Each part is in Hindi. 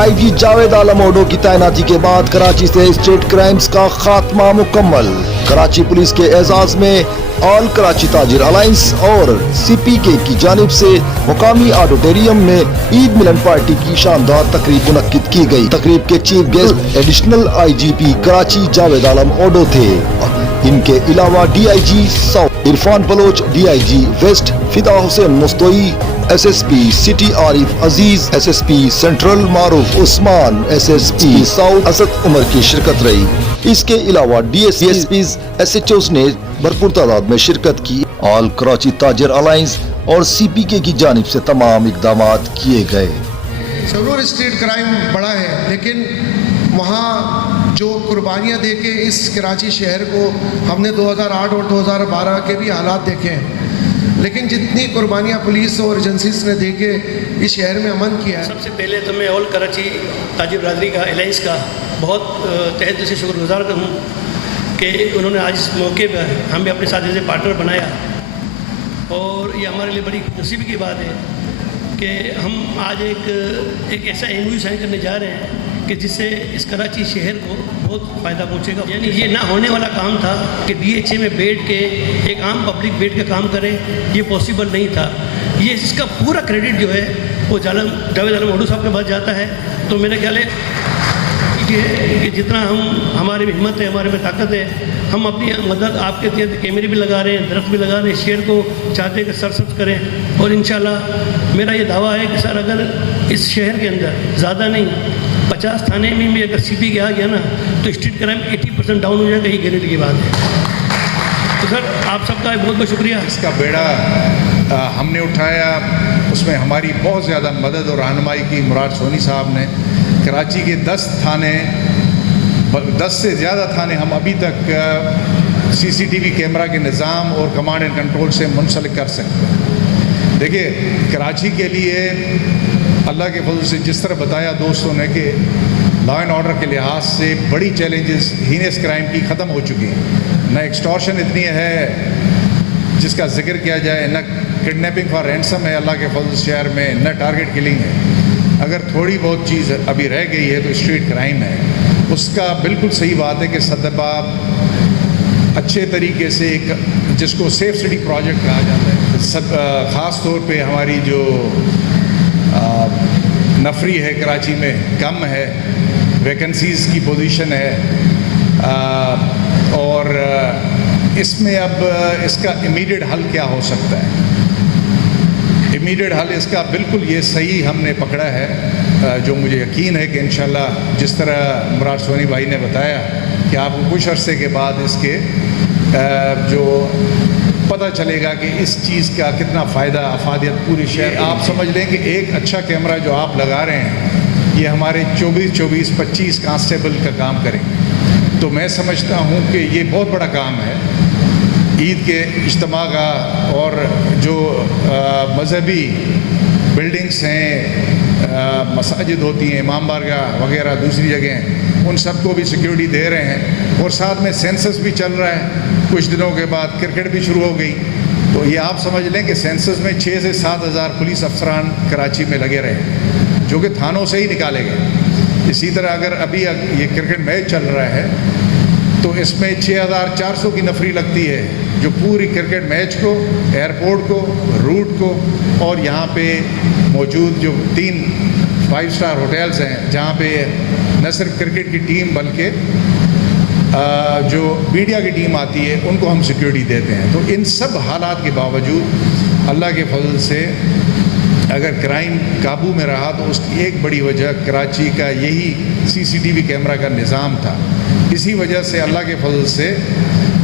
आईजी जावेद आलम ओडो की तैनाती के बाद कराची से स्टेट क्राइम्स का खात्मा मुकम्मल। कराची पुलिस के एजाज में ऑल कराची ताजिर अलायंस और CPK की जानिब से मुकामी ऑडिटोरियम में ईद मिलन पार्टी की शानदार तकरीब मुनक्किद की गई। तकरीब के chief guest additional IGP Karachi Javed Alam Odho थे। इनके अलावा DIG south Irfan Baloch, DIG west Fida Hussain Mustoi, SSP city Arif Aziz, SSP central Maroof Usman, SSP south Asad Umar की शिरकत रही। इसके अलावा DSPs SHOs ने भरपूर तादाद में शिरकत की। ऑल कराची ताजिर अलायंस और CPK की जानिब से तमाम इकदाम किए गए। जरूर स्ट्रीट क्राइम बड़ा है, लेकिन वहाँ जो कुर्बानियाँ दे के इस कराची शहर को हमने 2008 और 2012 के भी हालात देखे हैं, लेकिन जितनी कुर्बानियाँ पुलिस और एजेंसीज ने दे के इस शहर में अमन किया है। सबसे पहले तो मैं ऑल कराची ताजिर बरादरी का अलायंस का बहुत तहे दिल से शुक्रगुजार हूँ कि उन्होंने आज इस मौके पर हमें अपने साथी से पार्टनर बनाया, और ये हमारे लिए बड़ी नसीब की बात है कि हम आज एक ऐसा MOU साइन करने जा रहे हैं कि जिससे इस कराची शहर को बहुत फ़ायदा पहुंचेगा। यानी ये ना होने वाला काम था कि DHA में बैठ के एक आम पब्लिक बैठ के काम करे, ये पॉसिबल नहीं था। ये इसका पूरा क्रेडिट जो है वो जावेद आलम ओडो साहब के पास जाता है। तो मेरा ख्याल है कि जितना हमारे में हिम्मत है, हमारे में ताकत है, हम अपनी मदद आपके तहत कैमरे भी लगा रहे हैं, दरख्त भी लगा रहे हैं, शहर को चाहते हैं कि सरसब्ज करें। और इंशाल्लाह मेरा ये दावा है कि सर अगर इस शहर के अंदर ज़्यादा नहीं 50 थाने में भी अगर CPK आ गया ना तो स्ट्रीट क्राइम 80% डाउन हो जाएगा। यही गारंटी की बात है। तो सर आप सबका बहुत बहुत शुक्रिया। इसका बेड़ा हमने उठाया, उसमें हमारी बहुत ज़्यादा मदद और रहनुमाई की मुराद सोनी साहब ने। कराची के 10 थाने, 10 से ज़्यादा थाने हम अभी तक CCTV कैमरा के निज़ाम और कमांड एंड कंट्रोल से मुंसलिक कर सकते हैं। देखिए, कराची के लिए अल्लाह के फजल से जिस तरह बताया दोस्तों ने कि लॉ एंड ऑर्डर के लिहाज से बड़ी चैलेंजेस हीनियस क्राइम की ख़त्म हो चुकी हैं। न एक्सटॉर्शन इतनी है जिसका जिक्र किया जाए, न किडनैपिंग फॉर रैंसम है अल्लाह के फजल शहर में, न टारगेट किलिंग है। अगर थोड़ी बहुत चीज़ अभी रह गई है तो स्ट्रीट क्राइम है। उसका बिल्कुल सही बात है कि सदबाब अच्छे तरीके से एक जिसको सेफ सिटी प्रोजेक्ट कहा जाता है, ख़ास तौर पे हमारी जो नफरी है कराची में कम है, वैकेंसीज़ की पोजीशन है, और इसमें अब इसका इमीडिएट हल क्या हो सकता है। इमीडिएट हल इसका बिल्कुल ये सही हमने पकड़ा है, जो मुझे यकीन है कि इंशाल्लाह जिस तरह मुराद सोनी भाई ने बताया कि आपको कुछ अरसे के बाद इसके जो पता चलेगा कि इस चीज़ का कितना फ़ायदा अफादियत पूरी शहर। आप समझ लें कि एक अच्छा कैमरा जो आप लगा रहे हैं ये हमारे 24-25 कांस्टेबल का काम करेंगे। तो मैं समझता हूँ कि ये बहुत बड़ा काम है ईद के इज्तिमा का, और जो मजहबी बिल्डिंग्स हैं, मसाजिद होती हैं, इमाम बारगाह वगैरह दूसरी जगह, उन सबको भी सिक्योरिटी दे रहे हैं। और साथ में सेंसस भी चल रहा है, कुछ दिनों के बाद क्रिकेट भी शुरू हो गई। तो ये आप समझ लें कि सेंसस में 6 से 7 हज़ार पुलिस अफसरान कराची में लगे रहे, जो कि थानों से ही निकाले गए। इसी तरह अगर अभी ये क्रिकेट मैच चल रहा है तो इसमें 6400 की नफरी लगती है, जो पूरी क्रिकेट मैच को, एयरपोर्ट को, रूट को, और यहाँ पे मौजूद जो 3 5 स्टार होटल्स हैं जहाँ पे न सिर्फ क्रिकेट की टीम बल्कि जो मीडिया की टीम आती है उनको हम सिक्योरिटी देते हैं। तो इन सब हालात के बावजूद अल्लाह के फजल से अगर क्राइम काबू में रहा तो उसकी एक बड़ी वजह कराची का यही CCTV कैमरा का निज़ाम था। इसी वजह से अल्लाह के फजल से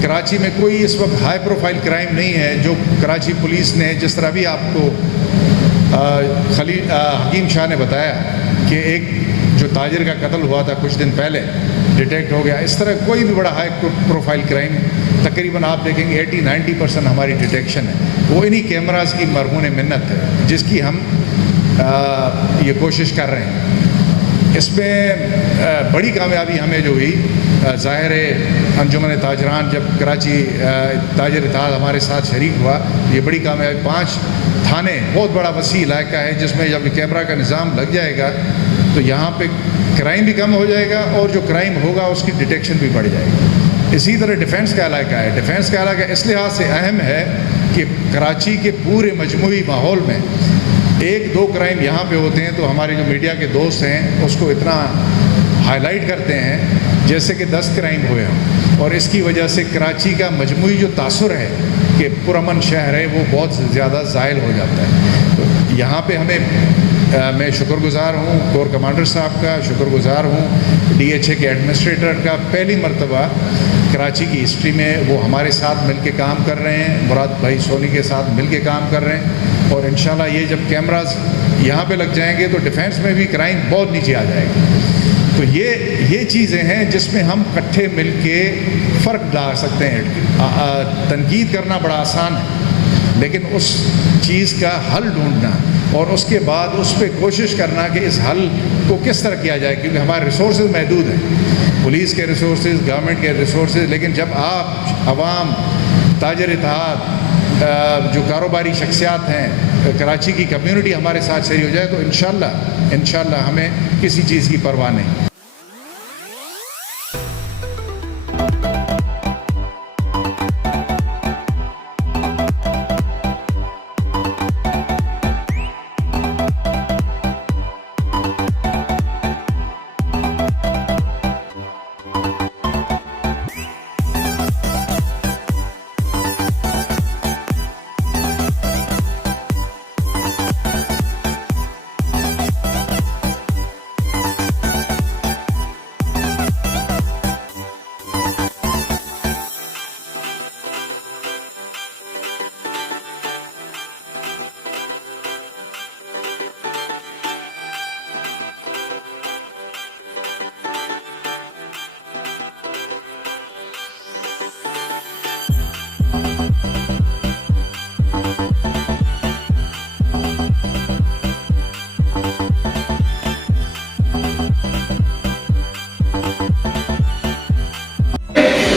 कराची में कोई इस वक्त हाई प्रोफाइल क्राइम नहीं है जो कराची पुलिस ने, जिस तरह भी आपको हकीम शाह ने बताया कि एक जो ताजिर का कत्ल हुआ था कुछ दिन पहले डिटेक्ट हो गया, इस तरह कोई भी बड़ा हाई प्रोफाइल क्राइम तकरीबन आप देखेंगे 80-90% हमारी डिटेक्शन है। वो इन्हीं कैमरास की मरहून मिन्नत है जिसकी हम ये कोशिश कर रहे हैं। इसमें बड़ी कामयाबी हमें जो हुई, ज़ाहिर है अंजुमन ताजरान जब कराची ताजर इत्तेहाद हमारे साथ शरीक हुआ, ये बड़ी कामयाबी। 5 थाने, बहुत बड़ा वसी इलाका है जिसमें जब कैमरा का निज़ाम लग जाएगा तो यहाँ पे क्राइम भी कम हो जाएगा और जो क्राइम होगा उसकी डिटेक्शन भी बढ़ जाएगी। इसी तरह डिफेंस का इलाका है। डिफेंस का इलाका इस लिहाज से अहम है कि कराची के पूरे मजमूई माहौल में एक दो क्राइम यहाँ पे होते हैं तो हमारे जो मीडिया के दोस्त हैं उसको इतना हाईलाइट करते हैं जैसे कि 10 क्राइम हुए हों, और इसकी वजह से कराची का मजमूई जो तासुर है कि पुरअमन शहर है वो बहुत ज़्यादा ज़ायल हो जाता है। तो यहाँ पे मैं शुक्रगुज़ार हूँ कोर कमांडर साहब का, शुक्रगुज़ार हूँ DHA के एडमिनिस्ट्रेटर का। पहली मरतबा कराची की हिस्ट्री में वो हमारे साथ मिल के काम कर रहे हैं, मुराद भाई सोनी के साथ मिल के काम कर रहे हैं, और इंशाल्लाह ये जब कैमरास यहाँ पे लग जाएंगे तो डिफेंस में भी क्राइम बहुत नीचे आ जाएगा। तो ये चीज़ें हैं जिसमें हम इकट्ठे मिल के फ़र्क ला सकते हैं। तनकीद करना बड़ा आसान है, लेकिन उस चीज़ का हल ढूंढना और उसके बाद उस पर कोशिश करना कि इस हल को किस तरह किया जाए, क्योंकि हमारे रिसोर्सेज महदूद हैं, पुलिस के रिसोर्सेज, गवर्नमेंट के रिसोर्सेज। लेकिन जब आप अवाम, ताजर इत्तेहाद, जो कारोबारी शख्सियात हैं, कराची की कम्युनिटी हमारे साथ सही हो जाए तो इंशाल्लाह हमें किसी चीज़ की परवाह नहीं।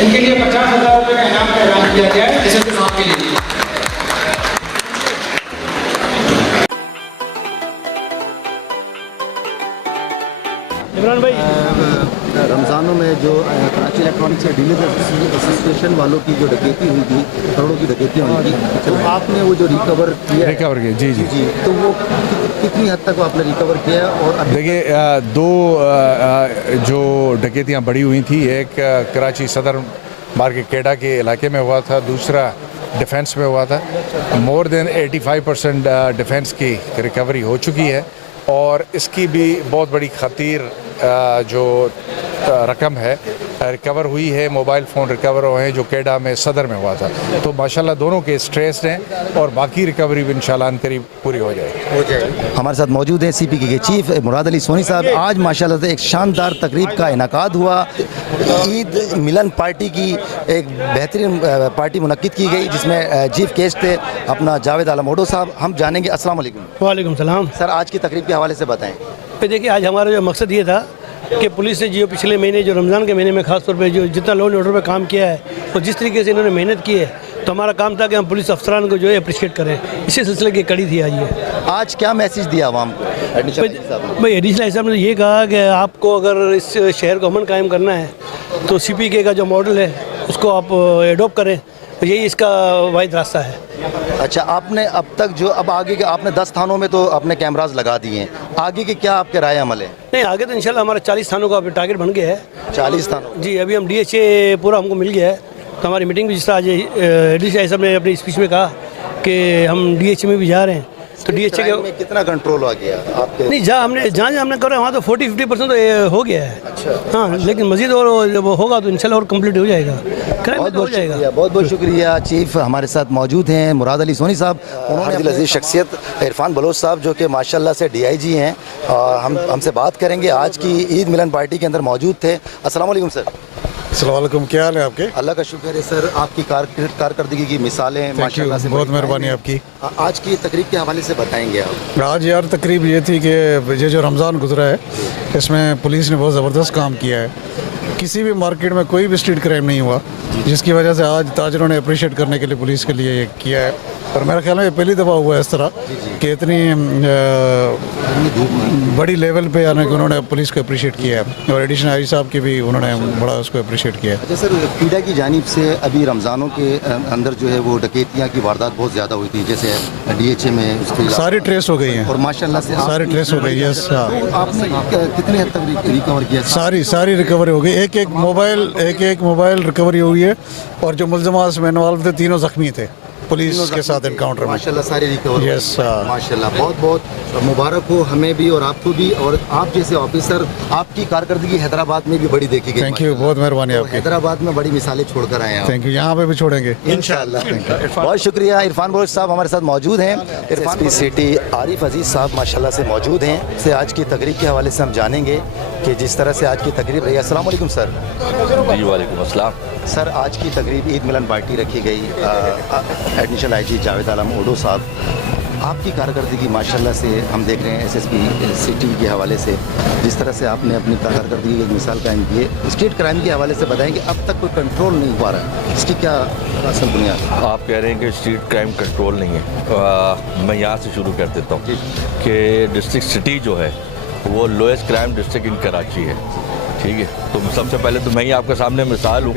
इनके लिए 50,000 रुपये का इनाम का ऐलान किया गया है इस इंतजाम के लिए। इमरान भाई, रमज़ानों में जो कराची इलेक्ट्रॉनिक्स डीलर्स एसोसिएशन वालों की जो डकैती हुई थी, करोड़ों की डकैती हुई थी, तो आपने वो जो रिकवर किया जी तो वो कितनी हद तक आपने रिकवर किया? और देखिए, दो जो डकैतियाँ बड़ी हुई थी, एक कराची सदर मार्केट केडा के इलाके में हुआ था, दूसरा डिफेंस में हुआ था। मोर देन 85% डिफेंस की रिकवरी हो चुकी है, और इसकी भी बहुत बड़ी खतीर जो रकम है रिकवर हुई है। मोबाइल फ़ोन रिकवर हुए हैं जो केडा में सदर में हुआ था। तो माशाल्लाह दोनों के स्ट्रेस हैं और बाकी रिकवरी भी इंशाल्लाह करीब पूरी हो जाएगी। हमारे साथ मौजूद हैं CP के चीफ मुराद अली सोनी साहब। आज माशाल्लाह से एक शानदार तकरीब का इनेकाद हुआ। ईद मिलन पार्टी की एक बेहतरीन पार्टी मुनक्किद की गई जिसमें चीफ गेस्ट थे अपना जावेद आलम ओडो साहब। हम जानेंगे। अस्सलाम वालेकुम। वालेकुम सलाम। सर, आज की तकरीब के हवाले से बताएं। तो देखिए, आज हमारा जो मकसद ये था कि पुलिस ने जो पिछले महीने, जो रमज़ान के महीने में ख़ास तौर पे जो जितना लॉ एंड ऑर्डर पे काम किया है और जिस तरीके से इन्होंने मेहनत की है, तो हमारा काम था कि हम पुलिस अफसरान को जो है अप्रिशिएट करें। इसी सिलसिले की कड़ी थी आज ये। आज क्या मैसेज दिया आवाम को भाई एडिशनल साहब ने ये कहा कि आपको अगर इस शहर को अमन कायम करना है तो CPK का जो मॉडल है उसको आप एडोप्ट करें, तो यही इसका वाहिद रास्ता है। अच्छा, आपने अब तक जो अब आगे के आपने 10 थानों में तो अपने कैमरास लगा दिए हैं, आगे के क्या आपके राय अमल है? नहीं, आगे तो इंशाल्लाह हमारा 40 थानों का टारगेट बन गया है। 40 थानों? जी, अभी हम DHA पूरा हमको मिल गया है। तो हमारी मीटिंग भी जिस तरह आज एडिशनल साहब ने अपनी स्पीच में कहा कि हम DHA में भी जा रहे हैं, तो DHA के में कितना कंट्रोल आ गया आपके? नहीं, जहाँ हमने करा वहाँ तो 40-50% तो हो गया है। अच्छा। हाँ, लेकिन मज़ीद और जब होगा तो इंशाल्लाह और कंप्लीट हो जाएगा, बहुत बहुत शुक्रिया। चीफ हमारे साथ मौजूद हैं मुराद अली सोनी साहब। उन्होंने अजीज़ शख्सियत इरफान बलोच साहब जो कि माशाल्लाह से DIG हैं, और हमसे बात करेंगे। आज की ईद मिलन पार्टी के अंदर मौजूद थे। अस्सलाम वालेकुम सर। अस्सलाम वालेकुम, क्या हाल है आपके? अल्लाह का शुक्र है सर। आपकी कारकर्दगी की मिसालें माशाल्लाह से बहुत मेहरबानी आपकी। आज की तकरीब के हवाले से बताएंगे आप? आज यार तकरीब ये थी कि ये जो रमज़ान गुजरा है इसमें पुलिस ने बहुत ज़बरदस्त काम किया है। किसी भी मार्केट में कोई भी स्ट्रीट क्राइम नहीं हुआ, जिसकी वजह से आज ताजरों ने अप्रिशिएट करने के लिए पुलिस के लिए ये किया है। और मेरे ख्याल में ये पहली दफ़ा हुआ है इस तरह कि इतनी इतनी धूप में? बड़ी लेवल पे यानी कि उन्होंने पुलिस को अप्रिशिएट किया है और एडिशनल आई साहब की भी उन्होंने बड़ा उसको अप्रिशिएट किया है। अच्छा सर, पीडा की जानिब से अभी रमज़ानों के अंदर जो है वो डकैतियाँ की वारदात बहुत ज़्यादा हुई थी, जैसे DHA में उसके सारी ट्रेस हो गई हैं और माशाल्लाह से सारी ट्रेस हो गई है। तो आपने कितने हद तक रिकवर किया? सारी रिकवरी हो गई, एक मोबाइल रिकवरी हुई है और जो मुलजमान इसमें इन्वॉल्व थे तीनों जख्मी थे पुलिस के साथ एनकाउंटर में। माशाल्लाह सारी रिकवर। यस माशाल्लाह, बहुत बहुत मुबारक हो हमें भी और आपको भी। और आप जैसे ऑफिसर, आपकी कारकर्दगी हैदराबाद में भी बड़ी देखी गई। थैंक यू, बहुत मेहरबानी तो आपकी। हैदराबाद में बड़ी मिसालें छोड़कर आए हैं आप। थैंक यू, यहाँ पे भी छोड़ेंगे इंशाअल्लाह। बहुत शुक्रिया। इरफान बलोच साहब हमारे साथ मौजूद हैं। इरफान सिटी आरिफ अजीज़ साहब माशाल्लाह से मौजूद हैं। से आज की तकरीब के हवाले से हम जानेंगे कि जिस तरह से आज की तकरीब रही। अस्सलाम वालेकुम सर। जी वालेकुम अस्सलाम। सर, आज की तकरीब ईद मिलन पार्टी रखी गई। एडिशनल IG जावेद आलम ओडो साहब, आपकी कारकर्दगी माशाल्लाह से हम देख रहे हैं SSP सिटी के हवाले से जिस तरह से आपने अपनी कारकर्दगी की एक मिसाल कायम की है। स्ट्रीट क्राइम के हवाले से बताएं कि अब तक कोई कंट्रोल नहीं हुआ रहा है, इसकी क्या असल बुनियाद? आप कह रहे हैं कि स्ट्रीट क्राइम कंट्रोल नहीं है। मैं यहाँ से शुरू कर देता हूँ कि डिस्ट्रिक्ट सिटी जो है वो lowest crime district in Karachi है, ठीक है। तो सबसे पहले तो मैं ही आपके सामने मिसाल हूँ,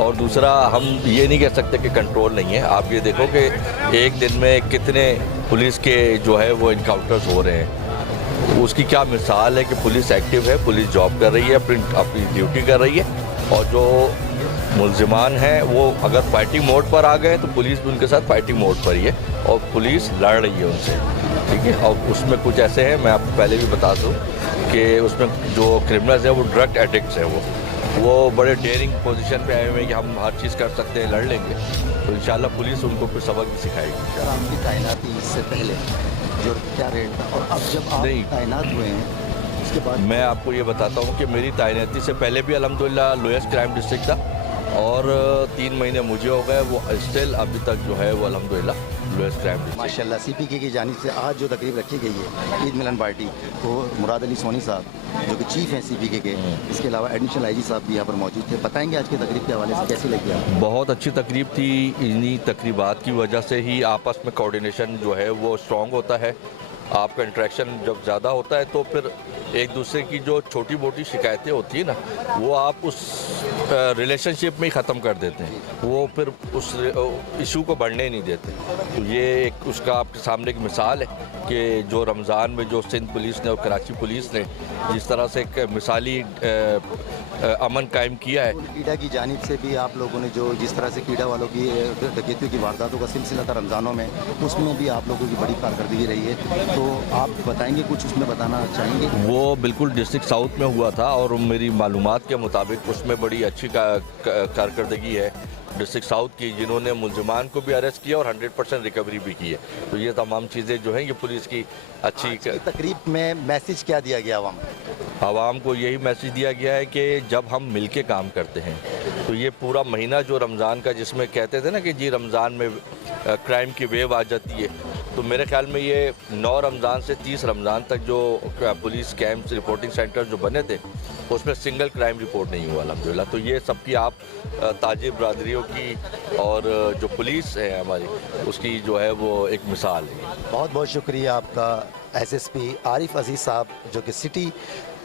और दूसरा हम ये नहीं कह सकते कि कंट्रोल नहीं है। आप ये देखो कि एक दिन में कितने पुलिस के जो है वो इनकाउंटर्स हो रहे हैं। उसकी क्या मिसाल है कि पुलिस एक्टिव है, पुलिस जॉब कर रही है, अपनी ड्यूटी कर रही है, और जो मुलजिमान हैं वो अगर फाइटिंग मोड पर आ गए तो पुलिस भी उनके साथ फाइटिंग मोड पर ही है और पुलिस लड़ रही है उनसे, ठीक है। और उसमें कुछ ऐसे हैं, मैं आपको पहले भी बता दूँ कि उसमें जो क्रिमिनल्स हैं वो ड्रग एडिक्ट्स हैं, वो बड़े डेयरिंग पोजीशन पे आए हुए हैं कि हम हर चीज़ कर सकते हैं, लड़ लेंगे। तो इंशाल्लाह पुलिस उनको कुछ सबक भी सिखाएगी। आपकी तैनाती इससे पहले जो क्या रेट था और अब जब आप तैनात हुए हैं उसके बाद? मैं आपको ये बताता हूँ कि मेरी तैनाती से पहले भी अल्हम्दुलिल्लाह लोएस्ट क्राइम डिस्ट्रिक्ट था, और 3 महीने मुझे हो गए, वो स्टिल अभी तक जो है वो अल्हम्दुलिल्लाह लोएस्ट क्राइम डिस्ट्रिक्ट। माशाल्लाह, CPK की जानिब से आज जो तकरीब रखी गई है ईद मिलन पार्टी, तो मुराद अली सोनी साहब जो कि चीफ हैं CPK के, इसके अलावा एडिशनल IG साहब भी यहाँ पर मौजूद थे। बताएंगे आज की तकरीब के हवाले से कैसी लगी आपको? बहुत अच्छी तकरीब थी। इन्हीं तकरीबात की वजह से ही आपस में कोऑर्डिनेशन जो है वो स्ट्रॉन्ग होता है। आपका इंटरेक्शन जब ज़्यादा होता है तो फिर एक दूसरे की जो छोटी मोटी शिकायतें होती हैं ना, वो आप उस रिलेशनशिप में ही ख़त्म कर देते हैं, वो फिर उस इशू को बढ़ने नहीं देते। तो ये एक उसका आपके सामने एक मिसाल है कि जो रमज़ान में जो सिंध पुलिस ने और कराची पुलिस ने जिस तरह से एक मिसाली अमन कायम किया है। कीड़ा की जानिब से भी आप लोगों ने जो जिस तरह से कीड़ा वालों की डकैतियों की वारदातों का सिलसिला था रमज़ानों में, उसमें भी आप लोगों की बड़ी कारकर्दगी रही है, तो आप बताएंगे कुछ उसमें बताना चाहेंगे? वो बिल्कुल डिस्ट्रिक्ट साउथ में हुआ था और मेरी मालूमात के मुताबिक उसमें बड़ी अच्छी कारकर्दगी है डिस्ट्रिक्ट साउथ की, जिन्होंने मुलजमान को भी अरेस्ट किया और 100% रिकवरी भी की है। तो ये तमाम चीज़ें जो हैं ये पुलिस की अच्छी तकरीब में मैसेज क्या दिया गया आवाम को? यही मैसेज दिया गया है कि जब हम मिलके काम करते हैं तो ये पूरा महीना जो रमज़ान का, जिसमें कहते थे ना कि जी रमज़ान में क्राइम की वेव आ जाती है, तो मेरे ख्याल में ये 9 रमज़ान से 30 रमज़ान तक जो पुलिस कैंप्स रिपोर्टिंग सेंटर जो बने थे उसमें सिंगल क्राइम रिपोर्ट नहीं हुआ अल्हम्दुलिल्लाह। तो ये सबकी आप ताजिर बरादरियों की और जो पुलिस है हमारी उसकी जो है वो एक मिसाल है। बहुत बहुत शुक्रिया आपका SSP आरिफ अजीज़ साहब जो कि सिटी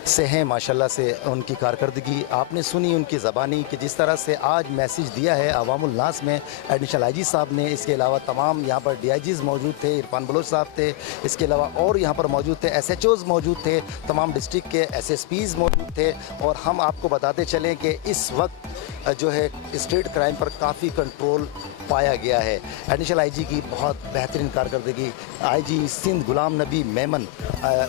से हैं। माशाल्लाह से उनकी कारकर्दगी आपने सुनी, उनकी ज़बानी कि जिस तरह से आज मैसेज दिया है अवामुल नास में एडिशनल IG साहब ने। इसके अलावा तमाम यहाँ पर DIGs मौजूद थे, इरफान बलोच साहब थे, इसके अलावा और यहाँ पर मौजूद थे SHOs मौजूद थे, तमाम डिस्ट्रिक्ट के SSPs मौजूद थे। और हम आपको बताते चलें कि इस वक्त जो है स्ट्रीट क्राइम पर काफ़ी कंट्रोल पाया गया है। एडिशनल IG की बहुत बेहतरीन कारकर्दगी, IG सिंध गुलाम नबी मेमन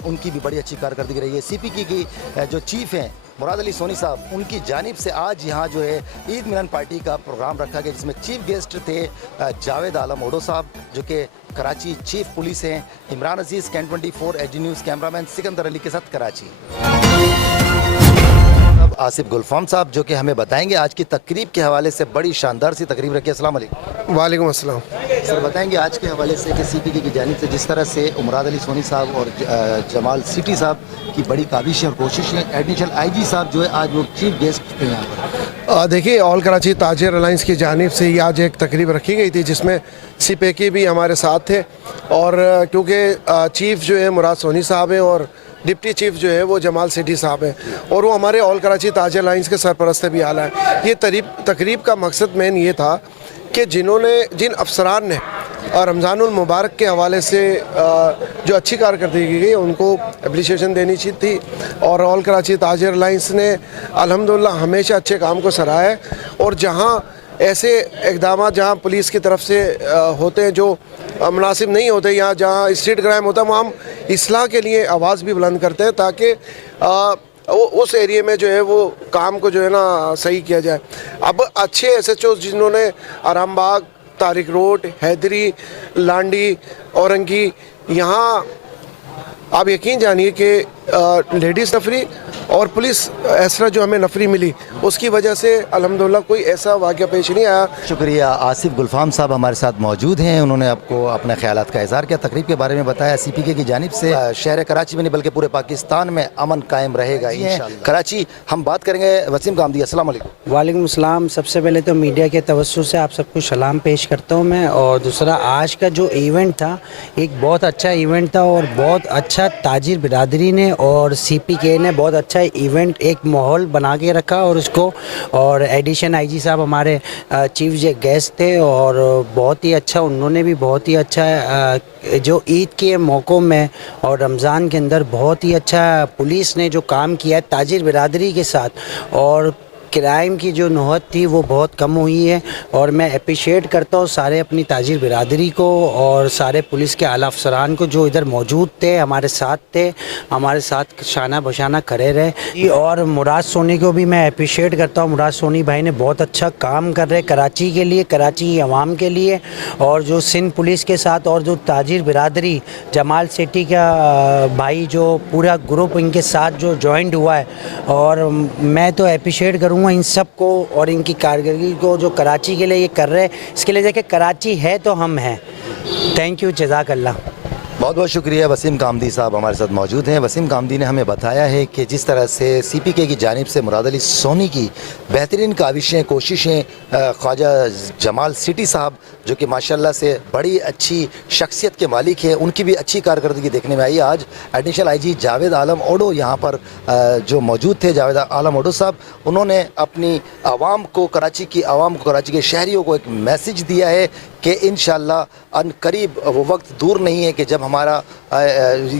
उनकी भी बड़ी अच्छी कारकर्दगी रही है। CPK की जो चीफ हैं मुराद अली सोनी साहब, उनकी जानिब से आज यहाँ जो है ईद मिलन पार्टी का प्रोग्राम रखा गया जिसमें चीफ गेस्ट थे जावेद आलम ओडो साहब जो कि कराची चीफ पुलिस हैं। Imran Aziz, can 24 HD news cameraman Sikandar Ali के साथ कराची। अब आसिफ गुलफाम साहब, जो कि हमें बताएंगे आज की तकरीब के हवाले से। बड़ी शानदार सी तकरीब रखी है। अस्सलाम वालेकुम। वालेकुम अस्सलाम। सर बताएंगे आज के हवाले से कि CPK की जानिब से जिस तरह से मुराद अली सोनी साहब और जमाल सिटी साहब की बड़ी काविशें और कोशिशें, एडिशनल IG साहब जो है आज वो चीफ गेस्ट थे यहाँ पर। देखिए, ऑल कराची ताजिर अलायंस की जानिब से ही आज एक तकरीब रखी गई थी जिसमें CPK भी हमारे साथ थे। और क्योंकि चीफ जो है मुराद सोनी साहब हैं और डिप्टी चीफ जो है वो जमाल सिटी साहब हैं और वो हमारे ऑल कराची ताजिर अलायंस के सरपरस्त भी आला है। ये तकरीब का मकसद मेन ये था कि जिन अफसरान ने रमज़ानुल मुबारक के हवाले से जो अच्छी कारकर्दगी की गई उनको एप्रिसिएशन देनी चाहिए थी। और ऑल कराची ताजिर अलायंस ने अल्हम्दुलिल्लाह हमेशा अच्छे काम को सराहा है। और जहाँ ऐसे इक़दाम जहाँ पुलिस की तरफ से होते हैं जो मुनासिब नहीं होते, या जहाँ स्ट्रीट क्राइम होता है, वहाँ हम इस्लाह के लिए आवाज़ भी बुलंद करते हैं ताकि उस एरिया में जो है वो काम को जो है ना सही किया जाए। अब अच्छे SHO जिन्होंने आरामबाग, तारिक रोड, हैदरी, लांडी, औरंगी, यहाँ आप यकीन जानिए कि लेडीज़ नफरी और पुलिस ऐसा जो हमें नफरी मिली उसकी वजह से अल्हम्दुलिल्लाह कोई ऐसा वाक़या पेश नहीं आया। शुक्रिया। आसिफ गुलफाम साहब हमारे साथ मौजूद हैं। उन्होंने आपको अपने ख्यालात का इज़हार किया, तकरीब के बारे में बताया। CPK की जानिब से शहर कराची में नहीं बल्कि पूरे पाकिस्तान में अमन कायम रहेगा इंशाअल्लाह। कराची हम बात करेंगे। वसीम कामदी, अस्सलाम वालेकुम। वालेकुम अस्सलाम। सबसे पहले तो मीडिया के तवज्जो से आप सबको सलाम पेश करता हूँ मैं। और दूसरा, आज का जो इवेंट था एक बहुत अच्छा इवेंट था और बहुत अच्छा ताजिर बिरादरी ने और CPK ने बहुत अच्छा इवेंट, एक माहौल बना के रखा और उसको। और एडिशन IG साहब हमारे चीफ गेस्ट थे और बहुत ही अच्छा, उन्होंने भी बहुत ही अच्छा जो ईद के मौक़ों में और रमज़ान के अंदर बहुत ही अच्छा पुलिस ने जो काम किया है ताजिर बिरादरी के साथ। और क्राइम की जो नौबत थी वो बहुत कम हुई है और मैं अप्रिशिएट करता हूँ सारे अपनी ताजिर बिरादरी को और सारे पुलिस के आला अफसरान को जो इधर मौजूद थे, हमारे साथ शाना बशाना खड़े रहे। और मुराद सोनी को भी मैं अप्रिशिएट करता हूँ। मुराद सोनी भाई ने बहुत अच्छा काम कर रहे कराची के लिए, कराची अवाम के लिए। और जो सिंध पुलिस के साथ और जो ताजिर बिरादरी जमाल सिटी का भाई जो पूरा ग्रुप इनके साथ जो जॉइंट हुआ है, और मैं तो अप्रिशिएट करूँगा इन सब को और इनकी कारकर्दगी को जो कराची के लिए ये कर रहे हैं। इसके लिए देखिए कराची है तो हम हैं। थैंक यू, जज़ाकल्लाह। बहुत बहुत शुक्रिया। वसीम कामदी साहब हमारे साथ मौजूद हैं। वसीम कामदी ने हमें बताया है कि जिस तरह से CPK की जानिब से मुराद अली सोनी की बेहतरीन काविशें, कोशिशें, ख्वाजा जमाल सिटी साहब जो कि माशाल्लाह से बड़ी अच्छी शख्सियत के मालिक हैं, उनकी भी अच्छी कारकर्दगी देखने में आई। आज एडिशनल IG जावेद आलम ओडो यहाँ पर जो मौजूद थे, जावेद आलम ओडो साहब, उन्होंने अपनी आवाम को, कराची की आवाम को, कराची के शहरियों को एक मैसेज दिया है कि इंशाअल्लाह अनकरीब वो वक्त दूर नहीं है कि जब हमारा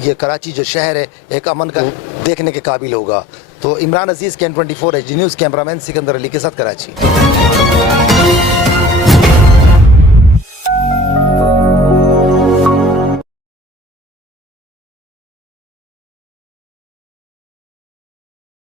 ये कराची जो शहर है एक अमन का देखने के काबिल होगा। तो इमरान अजीज़, Can 24 HD news, cameraman Sikandar Ali के साथ, कराची।